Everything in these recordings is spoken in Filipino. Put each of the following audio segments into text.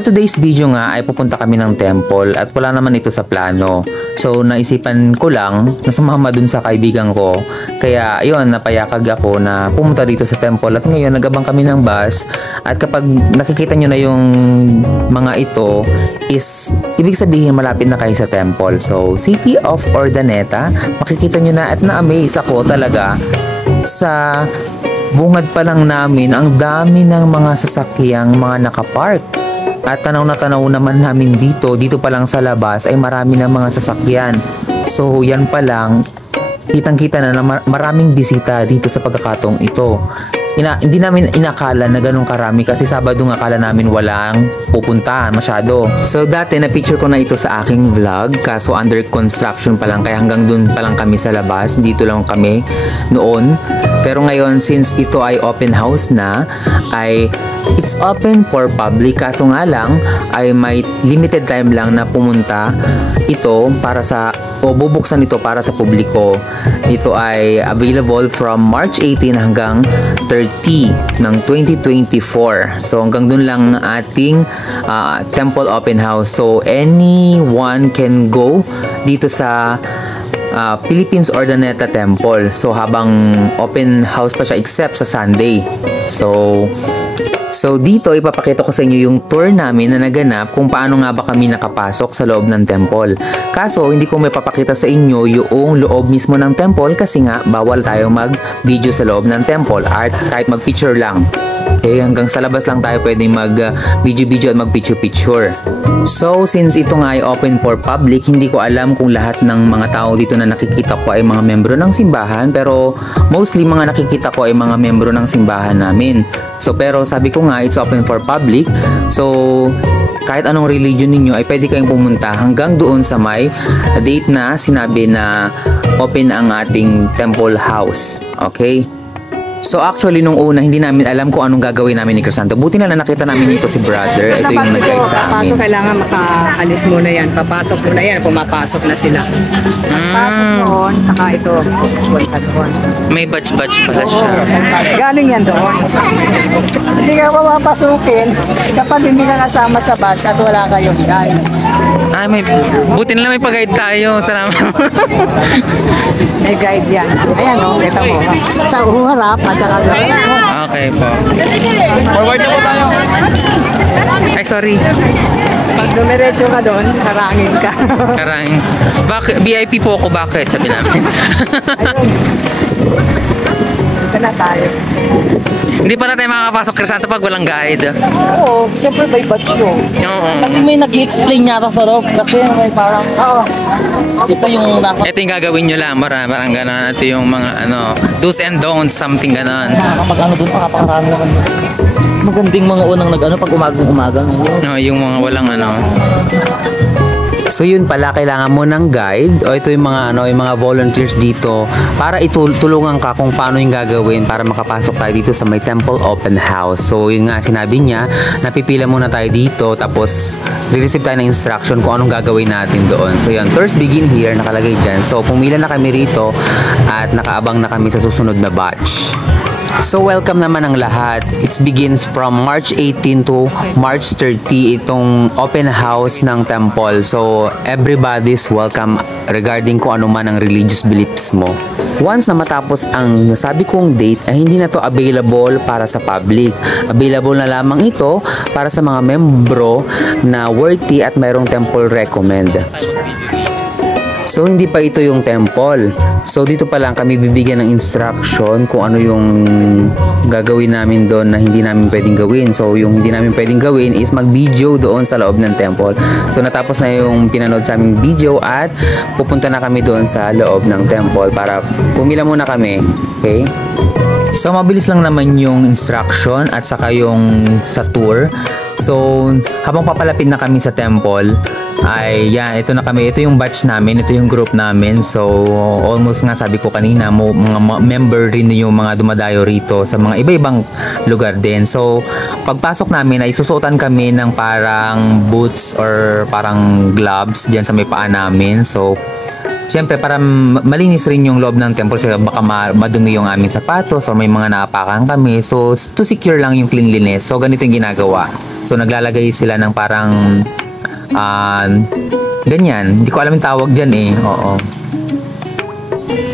For today's video nga ay pupunta kami ng temple at wala naman ito sa plano. So naisipan ko lang na sumama dun sa kaibigan ko. Kaya ayun, napayakag ako na pumunta dito sa temple at ngayon nag-abang kami ng bus. At kapag nakikita nyo na yung mga ito is ibig sabihin malapit na kayo sa temple. So City of Urdaneta, makikita nyo na at na-amaze ako talaga sa bungad pa lang namin. Ang dami ng mga sasakyang mga nakapark. At tanaw na tanaw naman namin dito pa lang sa labas ay marami ng mga sasakyan. So yan pa lang, kitang-kita na maraming bisita dito sa pagkakataong ito. Hindi namin inakala na ganun karami kasi Sabado nga akala namin walang pupunta masyado. So dati na picture ko na ito sa aking vlog, kaso under construction pa lang kaya hanggang dun pa lang kami sa labas, dito lang kami noon. Pero ngayon since ito ay open house na, ay it's open for public, kaso nga lang ay may limited time lang na pumunta ito para sa bubuksan ito para sa publiko. Ito ay available from March 18 hanggang 30 ng 2024. So hanggang dun lang ating temple open house. So anyone can go dito sa Philippines Urdaneta Temple. So habang open house pa siya except sa Sunday. So dito ipapakita ko sa inyo yung tour namin na naganap kung paano nga ba kami nakapasok sa loob ng temple. Kaso hindi ko may papakita sa inyo yung loob mismo ng temple kasi nga bawal tayo mag-video sa loob ng temple at kahit mag-picture lang. Okay, hanggang sa labas lang tayo pwedeng mag-video at mag-picture. So, since ito nga ay open for public, hindi ko alam kung lahat ng mga tao dito na nakikita ko ay mga membro ng simbahan, pero mostly mga nakikita ko ay mga membro ng simbahan namin. So, pero sabi ko nga, it's open for public. So, kahit anong religion ninyo ay pwede kayong pumunta hanggang doon sa may date na sinabi na open ang ating temple house. Okay? So actually nung una hindi namin alam kung anong gagawin namin ni Crisanto. Buti na lang nakita namin ito si brother. Ito yung nag-guide sa amin. Papasok kailangan makaalis muna yan. Papasok muna yan. Pumapasok na sila. Pagpasok doon, saka ito. Punta doon. May batch-batch pala siya. Galing yan doon. Hindi ka papapasukin kapag hindi ka kasama sa batch at wala kayong guide. Ay, buti na lang may pag-guide tayo. Salamat. May guide yan. Ayan o, kita mo. Sa harap at saka okay po. Forward na po tayo. Ay, sorry. pag dumiretso ka doon, harangin ka. Harangin. VIP po ako, bakit? Sabi namin. Ayun. Dito na tayo. Hindi pa na tayo makakapasok Crisanto pag walang guide. Oo, siyempre may batch yun. Oo. Kasi may nag-explain yata sa loob kasi may parang ito yung nasa Ito yung gagawin nyo lang, parang gano'n. Ito yung mga do's and don'ts, something gano'n. kapag ano doon pakarami naman. Magandang mga unang nag-ano pag umagang-umaga. No, yung mga walang So yun pala, kailangan mo ng guide o ito yung mga yung mga volunteers dito para itulungan ka kung paano yung gagawin para makapasok tayo dito sa may temple open house. So yun nga, sinabi niya, napipila muna tayo dito tapos re-receive tayo ng instruction kung anong gagawin natin doon. So yun, tours begin here, nakalagay dyan. So pumila na kami rito at nakaabang na kami sa susunod na batch. So welcome naman ang lahat. It begins from March 18 to March 30 itong open house ng temple. So everybody's welcome regarding kung ano man ang religious beliefs mo. Once na matapos ang nasabi kong date ay hindi na to available para sa public. Available na lamang ito para sa mga membro na worthy at mayroong temple recommend. So hindi pa ito yung temple. So dito pa lang kami bibigyan ng instruction kung ano yung gagawin namin doon na hindi namin pwedeng gawin. So yung hindi namin pwedeng gawin is mag-video doon sa loob ng temple. So natapos na yung pinanood sa aming video at pupunta na kami doon sa loob ng temple para pumila muna kami. Okay? So mabilis lang naman yung instruction at saka yung sa tour. So habang papalapit na kami sa temple ay yan, ito na kami, ito yung batch namin, ito yung group namin. So almost nga sabi ko kanina, mga member rin yung mga dumadayo rito sa mga iba-ibang lugar din. So pagpasok namin ay susuotan kami ng parang boots or parang gloves diyan sa may paa namin. So Siyempre, para malinis rin yung loob ng temple, kasi baka madumi yung aming sapatos o may mga naapakan kami. So, to secure lang yung cleanliness. So, ganito yung ginagawa. So, naglalagay sila ng parang ganyan. Hindi ko alam yung tawag dyan eh. Oo.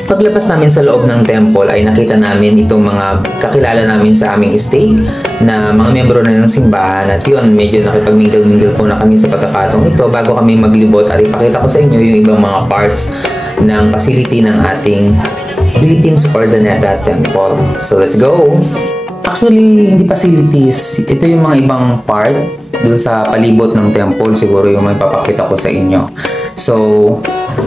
Paglabas namin sa loob ng temple ay nakita namin itong mga kakilala namin sa aming estate na mga miyembro na ng simbahan, at yun, medyo nakipag-mingle-mingle po na kami sa pagkakataong ito bago kami maglibot at ipakita ko sa inyo yung ibang mga parts ng facility ng ating Philippines Ordinata Temple. So let's go! Actually, hindi facilities. Ito yung mga ibang part dun sa palibot ng temple, siguro yung may papakita ko sa inyo. So,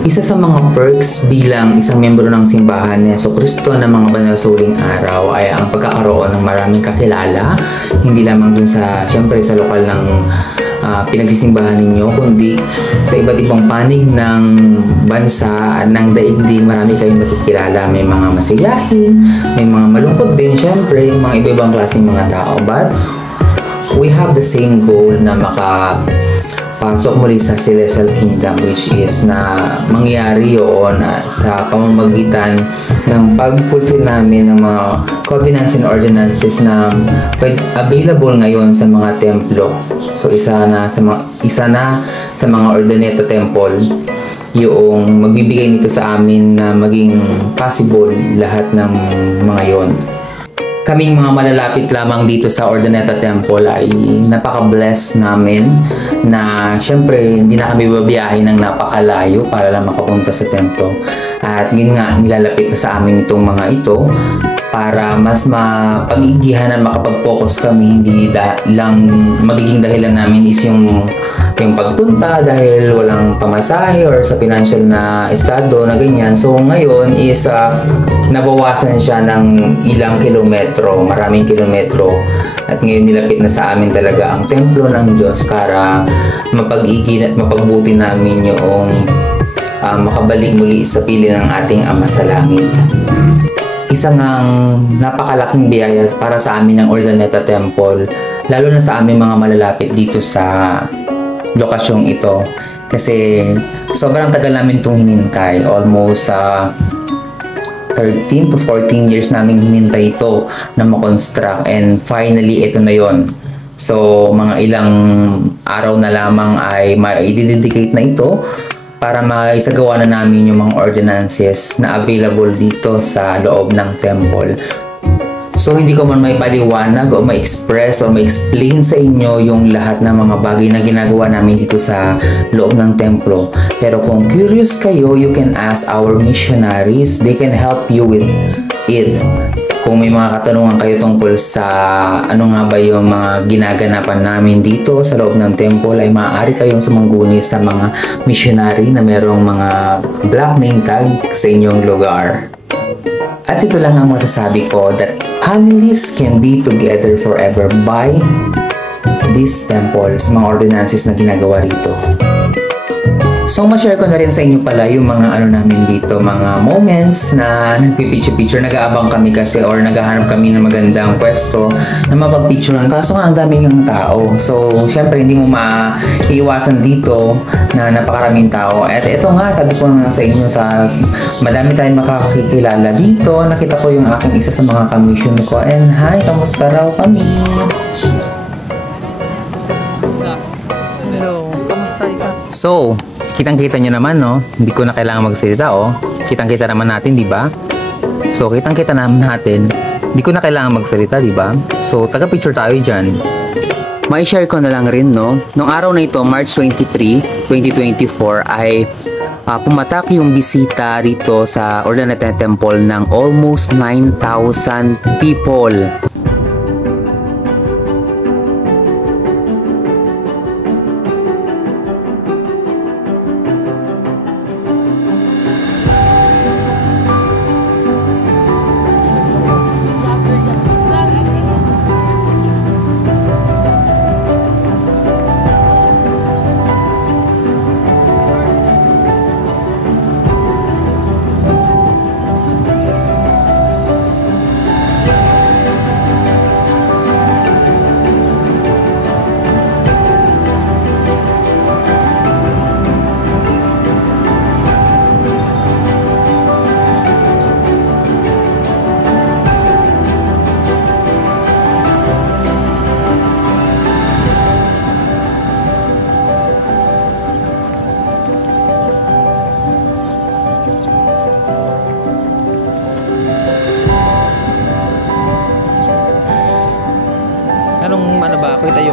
isa sa mga perks bilang isang miyembro ng simbahan ni Jesucristo na mga banal sa huling araw ay ang pagkakaroon ng maraming kakilala, hindi lamang dun sa, syempre sa lokal ng pinagsisimbahan ninyo, kundi sa iba't ibang panig ng bansa at ng daigdig. Marami kayong makikilala. May mga masiyahin, may mga malungkot din, syempre, mga iba-ibang klaseng mga tao. But we have the same goal na makapasok muli sa Celestial Kingdom, which is na mangyari yun sa pamamagitan ng pag-fulfill namin ng mga covenants and ordinances na available ngayon sa mga templo. So isa na sa mga Ordinata Temple yung magbibigay nito sa amin na maging possible lahat ng mga yon. Kaming mga malalapit lamang dito sa Ordinata Temple ay napaka-blessed namin na syempre hindi na kami babiyahin ng napakalayo para lang makapunta sa templo. At yun nga, nilalapit na sa amin itong mga ito para mas mapag-igihan at makapag-focus kami. Hindi lang magiging dahilan namin is yung pagpunta dahil walang pamasahe or sa financial na estado na ganyan. So ngayon is nabawasan siya ng ilang kilometro, maraming kilometro, at ngayon nilapit na sa amin talaga ang templo ng Diyos para mapag-igin at mapagbuti namin yung makabalik muli sa piling ng ating Ama sa Langit. Isa ngang napakalaking biyaya para sa amin ng Ordinata Temple, lalo na sa aming mga malalapit dito sa lokasyong ito. Kasi sobrang tagal namin itong hinintay. Almost 13 to 14 years namin hinintay ito na makonstruct, and finally ito na yon. So mga ilang araw na lamang ay ma-dedicate na ito para maisagawa na namin yung mga ordinances na available dito sa loob ng temple. So hindi ko man may paliwanag o ma-express o ma-explain sa inyo yung lahat ng mga bagay na ginagawa namin dito sa loob ng templo. Pero kung curious kayo, you can ask our missionaries. They can help you with it. Kung may mga katanungan kayo tungkol sa ano nga ba yung mga ginaganapan namin dito sa loob ng temple, ay maaari kayong sumangguni sa mga missionary na merong mga black name tag sa inyong lugar. At ito lang ang masasabi ko, that families can be together forever by these temples, mga ordinances na ginagawa rito. So, ma-share ko na rin sa inyo pala yung mga ano namin dito, mga moments na nagpipicture-picture. Nag-aabang kami kasi or naghahanap kami ng magandang pwesto na mapag-picturean. Kaso nga, ang daming ng tao. So, syempre, hindi mo maiiwasan dito na napakaraming tao. At ito nga, sabi ko nga sa inyo, madami tayong makakakilala dito. Nakita ko yung aking isa sa mga commission ko. And hi, kamusta raw kami? Hello, kamusta ka? So, kitang-kita nyo naman, no? Hindi ko na kailangan magsalita, oh. Kitang-kita naman natin, di ba? So, kitang-kita naman natin. Hindi ko na kailangan magsalita, di ba? So, taga-picture tayo dyan. May share ko na lang rin, no? Noong araw na ito, March 23, 2024, ay pumatak yung bisita rito sa Ordinata Temple ng almost 9,000 people.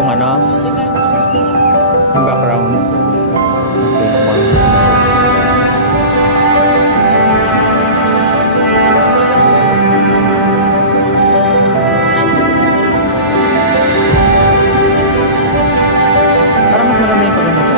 yung ano? Yung background. Okay, one. Parang mas maganda yung pag ganito.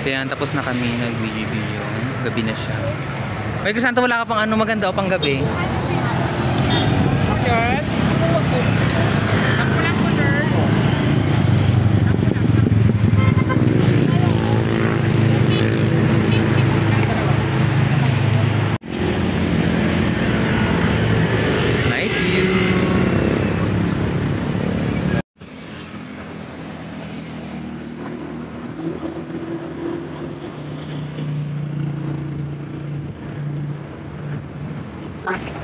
So yan, tapos na kami nag-video. Gabi na siya. Ay, Crisanto, wala ka pang ano maganda o pang gabi? Yes. Ako lang po, sir. Night view. Okay.